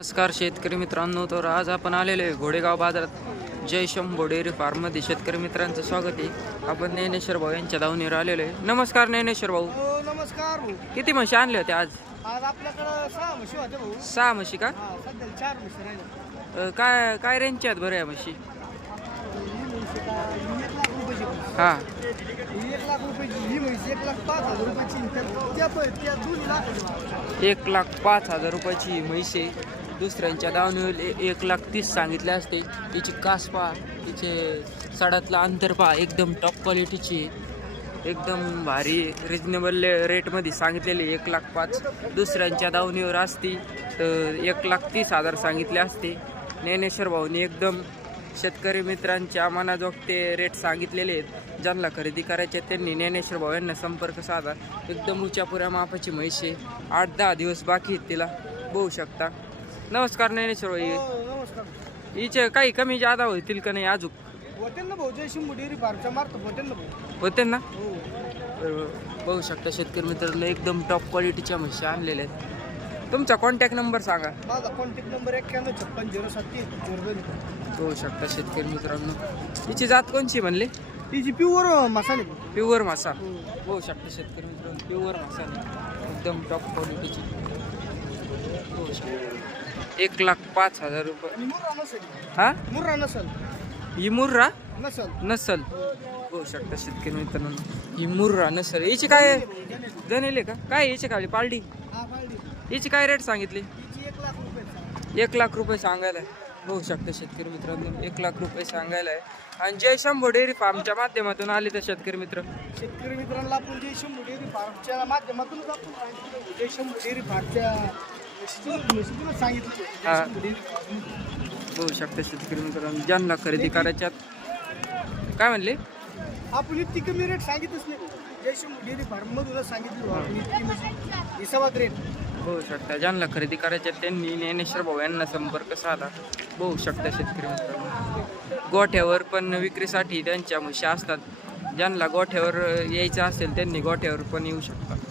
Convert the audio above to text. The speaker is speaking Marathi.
नमस्कार शेतकरी मित्रांनो, तर आज आपण आलेलो आहे घोडेगाव बाजारात जय शंभो डेअरी फार्ममध्ये. शेतकरी मित्रांचं स्वागत आहे. आपण ज्ञानेश्वर भाऊ यांच्या दावणीवर आलेलो आहे. नमस्कार ज्ञानेश्वर भाऊ. हो नमस्कार भाऊ. किती म्हशी आणल्या होत्या आज? आज आपल्याकडं 6 म्हशी होत्या भाऊ. 6 म्हशी का? हा, सध्या 4 म्हशी राहिल्या. काय काय रेंजच्या आहेत बरं या म्हशी? ही म्हशी का 1 लाख रुपयाची म्हशी. हां, ही 1 लाख रुपयाची. ही म्हशी 1,05,000 रुपयाची. त्या दोन्ही लाख 1,05,000 रुपयाची ही म्हैस आहे. दुसऱ्यांच्या दावणीवर 1,30,000 सांगितले असते. तिची कास पहा, तिचे सडातला अंतर पहा, एकदम टॉप क्वालिटीची आहे. एकदम भारी रिजनेबल रेटमध्ये सांगितलेली 1,05,000. दुसऱ्यांच्या दावणीवर असती तर 1,30,000 सांगितले असते. ज्ञानेश्वर भाऊनी एकदम शेतकरी मित्रांच्या मनाजोगते रेट सांगितलेले आहेत. ज्यांना खरेदी करायचे त्यांनी ज्ञानेश्वर भाऊ यांना संपर्क साधा. एकदम उच्यापुऱ्या मापाची म्हैस आहे. 8-10 दिवस बाकी आहेत तिला, बघू शकता. नमस्कार ज्ञानेश्वर भाऊ. हो, नमस्कार. हिचे काही कमी जादा होतील का नाही अजून? होतेल ना भाऊ. जय शंभो डेअरी फार्मच्या मार्फत होतेल ना भाऊ. होते ना? हो. बघू शकता शेतकरी मित्रांनो, एकदम टॉप क्वालिटीच्या म्हशी आणलेल्या आहेत. तुमचा कॉन्टॅक्ट नंबर सांगा. माझा कॉन्टॅक्ट नंबर 91560730. बघू शकता शेतकरी मित्रांनो, हिची जात कोणची म्हणले? तिची प्युअर मसाले. प्युअर मासा. हो. बघू शकता शेतकरी मित्रांनो, प्युअर मासा एकदम टॉप क्वालिटीची. बघू शकता 1,05,000 रुपये. आणि मुर्रा नसेल. हा, मुर्रा नसेल. ही मुर्रा नसेल. नसल. बघू शकता शेतकरी मित्रांनो, ही मुर्रा नसल. हिची काय जनेले का काय? हिची काय पालडी? हा, पाहिली. हिची काय रेट सांगितली? तिची 1 लाख रुपये. 1,00,000 रुपये सांगायला आहे. बघू शकता शेतकरी मित्रांनो, 1,00,000 रुपये सांगायला आहे. आणि जय शंभो डेअरी फार्मच्या माध्यमातून आले तर शेतकरी मित्र. शेतकरी मित्रांना आपण जय शंभो डेअरी फार्मच्या माध्यमातूनच आपण सांगितलं. जय शंभो डेअरी फार्मच्या म्हशीतूनच सांगितलं. जय हा. Shambho dairy farm. बघू शकता शेतकरी मित्रांनो, ज्यांना खरेदी करायच्यात. काय म्हणले? आपण इतकी कमी रेट सांगितच नाही भाऊ. जय शंभो डेअरी फार्म मधूनच सांगितलं भाऊ. आपण इतकी म्हशी हिसाबात रेट. बघू शकता ज्यांना खरेदी करायच्यात त्यांनी ज्ञानेश्वर भाऊ यांना संपर्क साधा. बघू शकता शेतकरी मित्रांनो, गोठ्यावर पण विक्रीसाठी त्यांच्या म्हशी असतात. ज्यांना गोठ्यावर यायचं असेल त्यांनी गोठ्यावर पण येऊ शकतात.